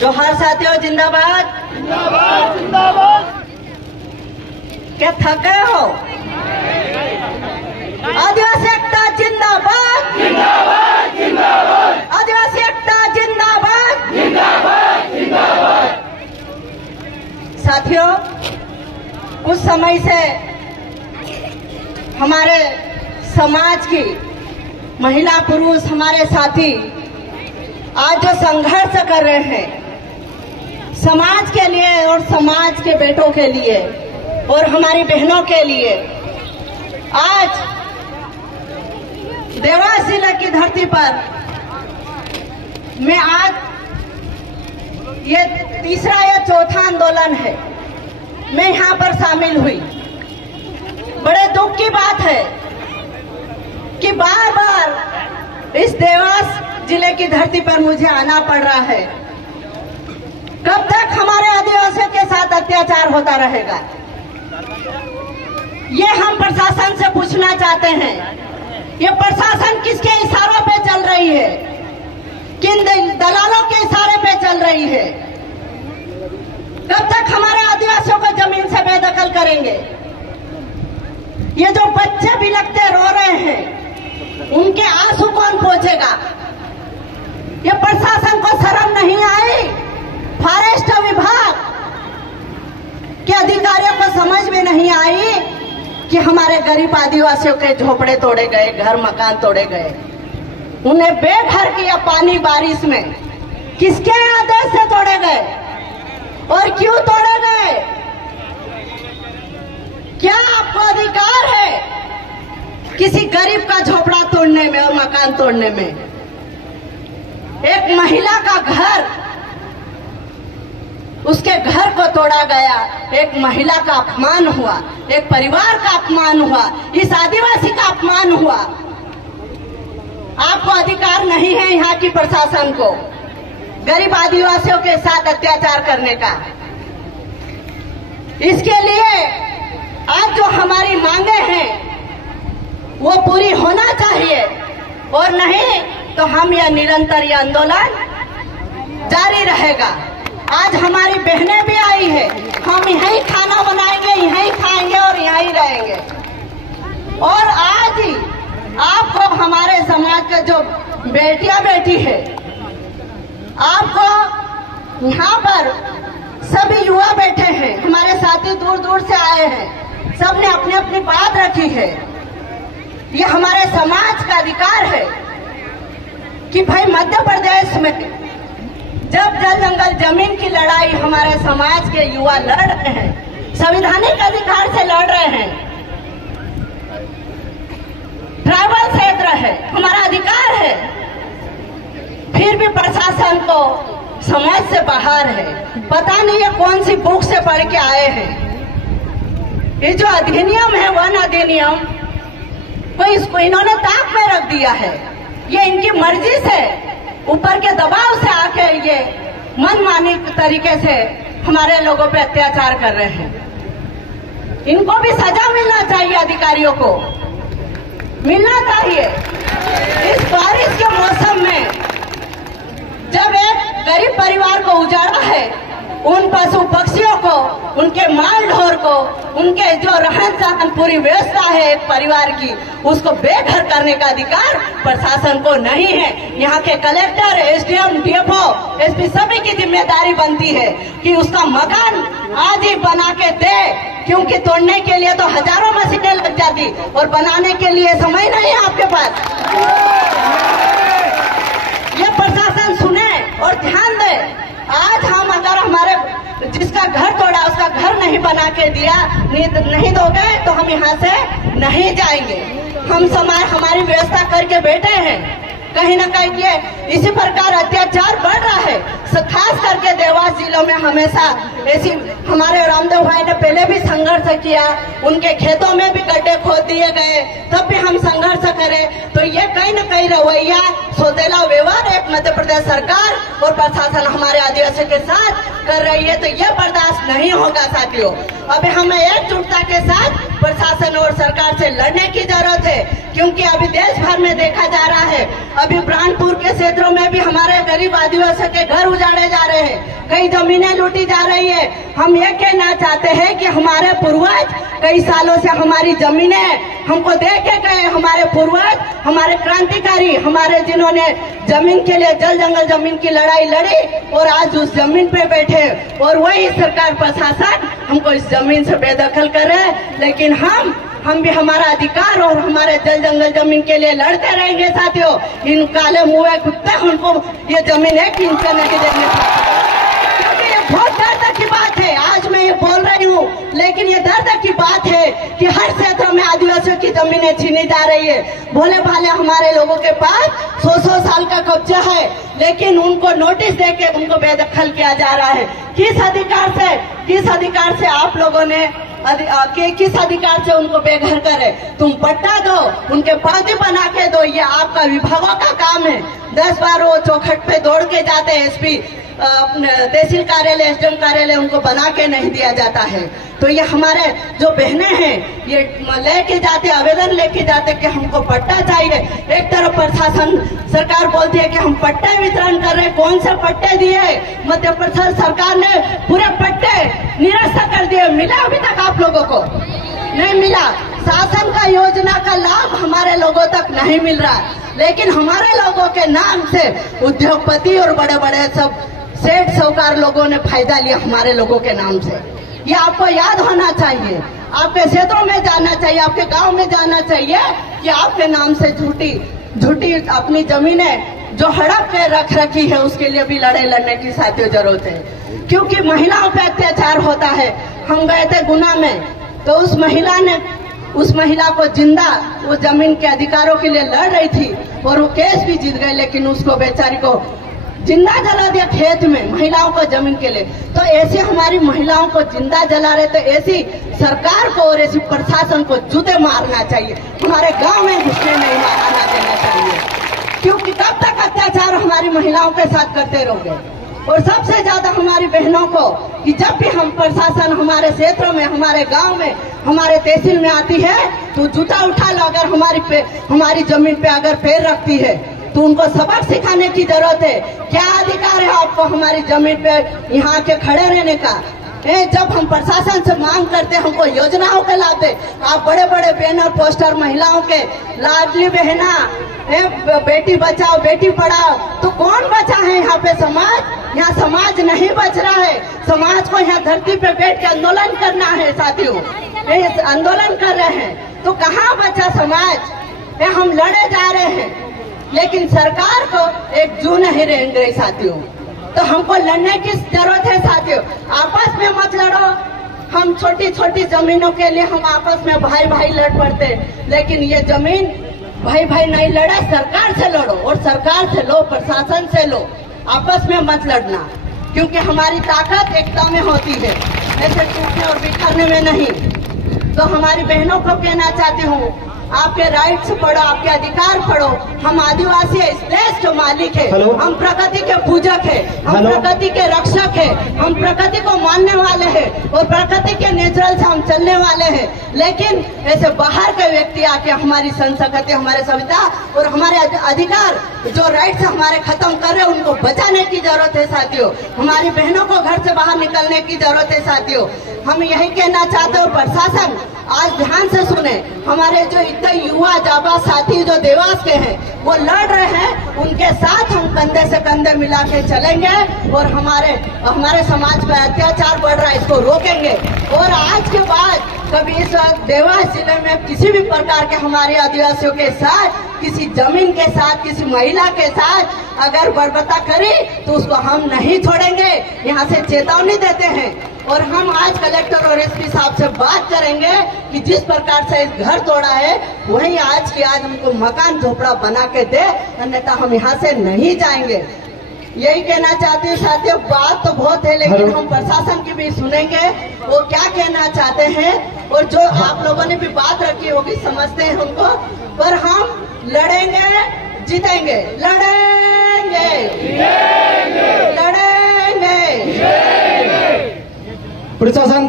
जोहार साथियों, जिंदाबाद जिंदाबाद जिंदाबाद। क्या थके हो? आदिवासी एकता जिंदाबाद जिंदाबाद जिंदाबाद। आदिवासी एकता जिंदाबाद जिंदाबाद जिंदाबाद। साथियों, कुछ समय से हमारे समाज की महिला पुरुष हमारे साथी आज जो संघर्ष कर रहे हैं समाज के लिए और समाज के बेटों के लिए और हमारी बहनों के लिए, आज देवास जिले की धरती पर मैं आज ये तीसरा या चौथा आंदोलन है, मैं यहाँ पर शामिल हुई। बड़े दुख की बात है कि बार बार इस देवास जिले की धरती पर मुझे आना पड़ रहा है। कब तक हमारे आदिवासियों के साथ अत्याचार होता रहेगा? ये हम प्रशासन से पूछना चाहते हैं। ये प्रशासन किसके इशारों पे चल रही है? किन दलालों के इशारे पे चल रही है? कब तक हमारे आदिवासियों को जमीन से बेदखल करेंगे? ये जो बच्चे बिलखते रो रहे हैं, उनके आंसू कौन पहुंचेगा? ये प्रशासन को शर्म नहीं आई? फॉरेस्ट विभाग के अधिकारियों को समझ में नहीं आई कि हमारे गरीब आदिवासियों के झोपड़े तोड़े गए, घर मकान तोड़े गए, उन्हें बेघर किया पानी बारिश में। किसके आदेश से तोड़े गए और क्यों तोड़े गए? क्या आपको अधिकार है किसी गरीब का झोपड़ा तोड़ने में और मकान तोड़ने में? एक महिला का घर, उसके घर को तोड़ा गया। एक महिला का अपमान हुआ, एक परिवार का अपमान हुआ, इस आदिवासी का अपमान हुआ। आपको अधिकार नहीं है यहाँ की प्रशासन को गरीब आदिवासियों के साथ अत्याचार करने का। इसके लिए आज जो हमारी मांगे हैं वो पूरी होना चाहिए, और नहीं तो हम यह निरंतर यह आंदोलन जारी रहेगा। आज हमारी बहनें भी आई है, हम यहीं खाना बनाएंगे, यहीं खाएंगे और यहीं रहेंगे। और आज ही आपको हमारे समाज के जो बेटियां बैठी है, आपको यहाँ पर सभी युवा बैठे हैं, हमारे साथी दूर दूर से आए हैं, सबने अपनी अपनी बात रखी है। ये हमारे समाज का अधिकार है कि भाई मध्य प्रदेश में जब जल जंगल जमीन की लड़ाई हमारे समाज के युवा लड़ रहे हैं, संवैधानिक अधिकार से लड़ रहे हैं, ट्राइबल क्षेत्र है, हमारा अधिकार है, फिर भी प्रशासन को समझ से बाहर है। पता नहीं ये कौन सी बुक से पढ़ के आए हैं। ये जो अधिनियम है, वन अधिनियम, तो इसको इन्होंने ताक में रख दिया है। ये इनकी मर्जी से, ऊपर के दबाव से आके ये मनमानी तरीके से हमारे लोगों पे अत्याचार कर रहे हैं। इनको भी सजा मिलना चाहिए, अधिकारियों को मिलना चाहिए। इस बारिश के मौसम में जब एक गरीब परिवार को उजाड़ा है, उन पशु पक्षियों को, उनके माल ढोर को, उनके जो रहन सहन पूरी व्यवस्था है एक परिवार की, उसको बेघर करने का अधिकार प्रशासन को नहीं है। यहाँ के कलेक्टर, एसडीएम, डीएफओ, एसपी सभी की जिम्मेदारी बनती है कि उसका मकान आज ही बना के दे, क्योंकि तोड़ने के लिए तो हजारों मशीनें लग जाती और बनाने के लिए समय नहीं है आपके पास। ये प्रशासन सुने और ध्यान दे। आज हम अगर हमारे जिसका घर तोड़ा उसका घर नहीं बना के दिया, नहीं दोगे तो हम यहाँ से नहीं जाएंगे। हम समाज हमारी व्यवस्था करके बैठे हैं। कहीं ना कहीं ये इसी प्रकार अत्याचार बढ़ रहा है। खास करके देवास जिलों में हमेशा ऐसी, हमारे रामदेव भाई ने पहले भी संघर्ष किया, उनके खेतों में भी गड्ढे खोद दिए गए, तब भी हम संघर्ष करें। तो ये कहीं ना कहीं रवैया सौतेला व्यवहार एक मध्य प्रदेश सरकार और प्रशासन हमारे आदिवासियों के साथ कर रही है, तो ये बर्दाश्त नहीं होगा साथियों। अभी हमें एकजुटता के साथ प्रशासन और सरकार से लड़ने की जरूरत है, क्योंकि अभी देश भर में देखा जा रहा है, अभी बुरहानपुर के क्षेत्रों में भी हमारे गरीब आदिवासियों के घर उजाड़े जा रहे हैं, कई जमीनें लूटी जा रही है। हम ये कहना चाहते हैं कि हमारे पूर्वज कई सालों से हमारी जमीनें हमको दे के गए, हमारे पूर्वज, हमारे क्रांतिकारी, हमारे जिन्होंने जमीन के लिए जल जंगल जमीन की लड़ाई लड़ी और आज उस जमीन पे बैठे, और वही सरकार प्रशासन हमको इस जमीन से बेदखल कर रहे हैं। लेकिन हम भी हमारा अधिकार और हमारे जल जंगल जमीन के लिए लड़ते रहेंगे साथियों। इन काले मुँह कुत्ते हमको ये जमीन एक इंच नहीं देंगे, क्योंकि ये बहुत दर्द की बात है। आज मैं ये बोल रही हूँ, लेकिन ये दर्द की बात है कि हर क्षेत्र में आदिवासियों की जमीनें छीनी जा रही है। भोले भाले हमारे लोगों के पास 100 साल का कब्जा है, लेकिन उनको नोटिस देके उनको बेदखल किया जा रहा है। किस अधिकार से आप लोगों ने किस अधिकार से उनको बेघर करे? तुम पट्टा दो, उनके पादी बना के दो, ये आपका विभागों का काम है। 10 बार वो चौखट पे दौड़ के जाते हैं, एसपी तहसील कार्यालय, एसडीएम कार्यालय, उनको बना के नहीं दिया जाता है। तो ये हमारे जो बहनें हैं ये लेके जाते, आवेदन लेके जाते कि हमको पट्टा चाहिए। एक तरफ प्रशासन सरकार बोलती है कि हम पट्टे वितरण कर रहे हैं, कौन से पट्टे दिए? मध्य प्रदेश सरकार ने पूरे पट्टे निरस्त कर दिए। मिला अभी तक आप लोगों को? नहीं मिला। शासन का योजना का लाभ हमारे लोगों तक नहीं मिल रहा, लेकिन हमारे लोगों के नाम से उद्योगपति और बड़े बड़े सब सेठ साहूकार लोगों ने फायदा लिया हमारे लोगों के नाम से। ये आपको याद होना चाहिए, आपके क्षेत्रों में जाना चाहिए, आपके गांव में जाना चाहिए कि आपके नाम से झूठी अपनी जमीनें जो हड़प के रख रखी है, उसके लिए भी लड़ने की साथियों जरूरत है। क्योंकि महिलाओं पे अत्याचार होता है। हम गए थे गुना में, तो उस महिला को जिंदा वो जमीन के अधिकारों के लिए लड़ रही थी और वो केस भी जीत गई, लेकिन उसको बेचारी को जिंदा जला दिया खेत में, महिलाओं को जमीन के लिए। तो ऐसे हमारी महिलाओं को जिंदा जला रहे, तो ऐसी सरकार को और ऐसी प्रशासन को जूते मारना चाहिए, हमारे गांव में घुसने नहीं आना देना चाहिए। क्योंकि कब तक अत्याचार हमारी महिलाओं के साथ करते रहोगे? और सबसे ज्यादा हमारी बहनों को कि जब भी हम प्रशासन हमारे क्षेत्र में, हमारे गांव में, हमारे तहसील में आती है, तो जूता उठा लो। अगर हमारी जमीन पे अगर पैर रखती है तो उनको सबक सिखाने की जरूरत है। क्या अधिकार है आपको हमारी जमीन पे यहाँ के खड़े रहने का? जब हम प्रशासन से मांग करते हमको योजनाओं के लाभ दे, आप बड़े बड़े बैनर पोस्टर महिलाओं के, लाडली बहना, बेटी बचाओ बेटी पढ़ाओ, तो कौन बचा है यहाँ पे? समाज। यहाँ समाज नहीं बच रहा है। समाज को यहाँ धरती पे बैठ के आंदोलन करना है साथियों, आंदोलन कर रहे हैं, तो कहाँ बचा समाज? हम लड़े जा रहे हैं, लेकिन सरकार को एक जू नहीं रहेंगे साथियों। तो हमको लड़ने की जरूरत है साथियों। आपस में मत लड़ो। हम छोटी छोटी जमीनों के लिए हम आपस में भाई भाई लड़ पड़ते, लेकिन ये जमीन भाई भाई नहीं लड़ा, सरकार से लड़ो, और सरकार से लो, प्रशासन से लो, आपस में मत लड़ना। क्योंकि हमारी ताकत एकता में होती है, ऐसे टूटने और बिखरने में नहीं। तो हमारी बहनों को कहना चाहती हूँ, आपके राइट्स पढ़ो, आपके अधिकार पढ़ो। हम आदिवासी है, इस देश के मालिक है, हम प्रकृति के पूजक है, हम प्रकृति के रक्षक है, हम प्रकृति को मानने वाले हैं और प्रकृति के नेचुरल से हम चलने वाले हैं। लेकिन ऐसे बाहर के व्यक्ति आके हमारी संस्कृति, हमारे सभ्यता और हमारे अधिकार जो राइट्स हमारे खत्म कर रहे हैं, उनको बचाने की जरूरत है साथियों। हमारी बहनों को घर से बाहर निकलने की जरूरत है साथियों। हम यही कहना चाहते हो, प्रशासन आज ध्यान से सुने। हमारे जो इतने युवा जाबा साथी जो देवास के हैं, वो लड़ रहे हैं, उनके साथ हम कंधे से कंधे मिला के चलेंगे और हमारे समाज पर अत्याचार बढ़ रहा है, इसको रोकेंगे। और आज के बाद कभी इस देवास जिले में किसी भी प्रकार के हमारे आदिवासियों के साथ, किसी जमीन के साथ, किसी महिला के साथ अगर बर्बरता करी तो उसको हम नहीं छोड़ेंगे, यहाँ से चेतावनी देते हैं। और हम आज कलेक्टर और एसपी साहब से बात करेंगे कि जिस प्रकार से इस घर तोड़ा है, वहीं आज की आज हमको मकान झोपड़ा बना के दे, अन्यथा हम यहाँ से नहीं जाएंगे। यही कहना चाहते हैं साथियों। बात तो बहुत है, लेकिन हम प्रशासन की भी सुनेंगे वो क्या कहना चाहते हैं, और जो आप लोगों ने भी बात रखी होगी समझते हैं उनको। पर हम लड़ेंगे, जीतेंगे, लड़ेंगे, लड़ेंगे। प्रशासन